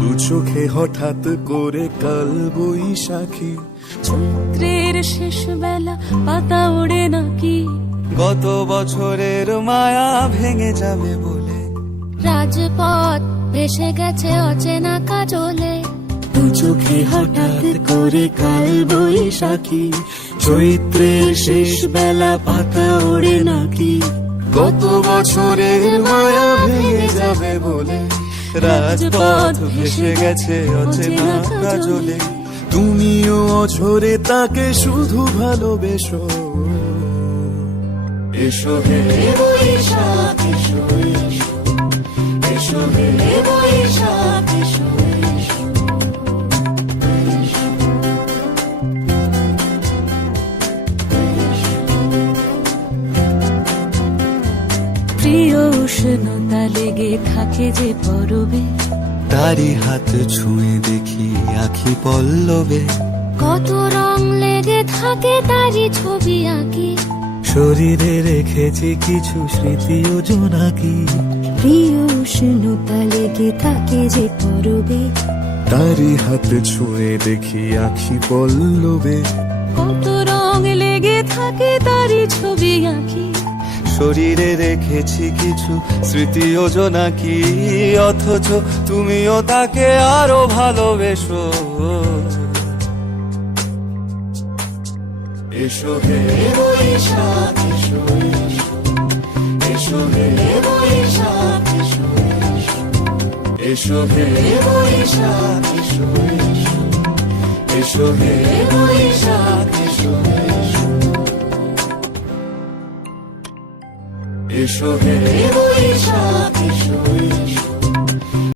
দু চোখে হঠাৎ করে কাল বৈশাখী, চৈত্রের শেষ বেলা পাতা ওড়ে নাকি, গত বছরের মায়া ভেঙে যাবে বলে, রাজপথ ভেসে গেছে অচেনা কাজলে। দু চোখে হঠাৎ করে কাল বৈশাখী, চৈত্রের শেষ বেলা পাতা ওড়ে নাকি, গত বছরের মায়া ভেঙে যাবে বলে, রাজপথ ভেসে গেছে অচেনা কাজলে। তুমিও অঝরে তাকে শুধু ভালোবেসো, এসো হে বৈশাখ এসো এসো, এসো হে বৈশাখ এসো এসো। প্রিয় উষ্ণতা লেগে থাকে যে পরবে, তারি হাত ছুঁয়ে দেখি আখি পল্লবে, কত রং লেগে থাকে তারই ছবি আঁকি, শরীরে রেখেছি কিছু স্মৃতি ও জোনাকি। প্রিয় উষ্ণতা লেগে থাকে যে পরবে, তারি হাত ছুঁয়ে দেখি আখি পল্লবে, কত রং লেগে থাকে তারই ছবি আঁকি, শরীরে রেখেছি কিছু স্মৃতি ও জোনাকি। অথচ তুমিও তাকে আরো ভালোবেসো, এসো হে বৈশাখ এসো এসো, এসো হে বৈশাখ এসো এসো, এসো হে বৈশাখ এসো এসো, এসো হে বৈশাখ এসো এসো, এসো হে বৈশাখ এসো এসো।